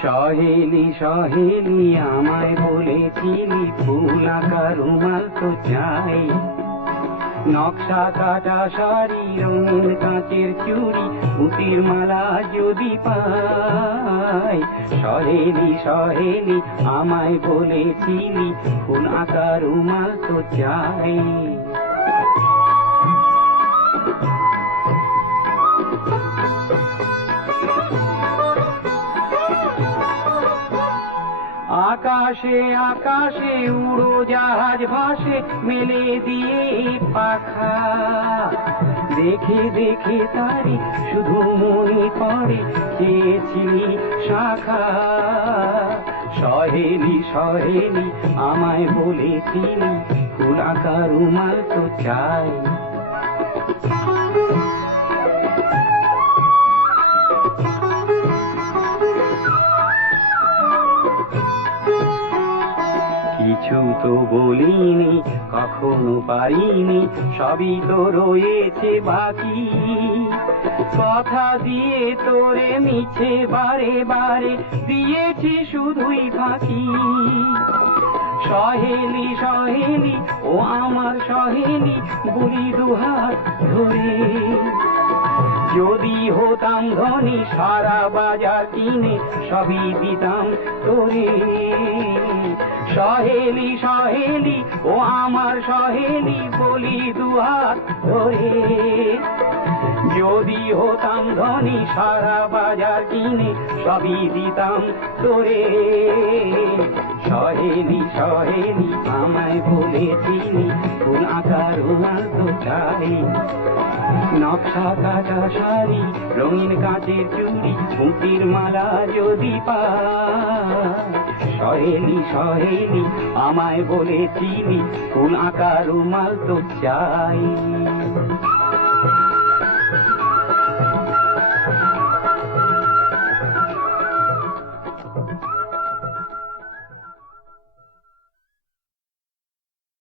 সহেলি সহেলি আমায় বলেছিলি ফুল আঁকা রুমাল তো চাই। নকশা কাটা শাড়ি রঙ কাঁচের চুড়ি উতির মালা যদি পাই সহেলি সহেলি আমায় বলেছিলি কোন আকার উমা তো চাই আকাশে আকাশে উড়ো জাহাজ ভাসে, মেলে দিয়ে পাখা। দেখে দেখে তারি, শুধু মনে পড়ে, চেয়েছিলি শাখা। সহেলি সহেলি, আমায় বলেছিলি আঁকা রুমাল তো চাই। কিছু তো বলিনি, কখনো পারিনি, সবই তো রয়েছে বাকি। কথা দিয়ে তোরে মিছে বারে বারে, দিয়েছি শুধুই ফাঁকি। সহেলি সহেলি, ও আমার সহেলি বলি দুহাত ধরে। যদি হতাম ধনী, সারা বাজার কিনে সবই দিতাম তোরে। সহেলি সহেলি, ও আমার সহেলি, বলি দুহাত ধরে। যদি হতাম ধনী, সারা বাজার কিনে সবই দিতাম তোরে। সহেলি সহেলি, আমায় বলেছিলি ফুল আঁকা রুমাল তো চাই। নকশা কাটা শাড়ি, রঙিন কাঁচের চুড়ি, মুক্তির মালা যদি পা সহেলি সহেলি আমায় চিনি, কোন আকার রুমাল তো চাই।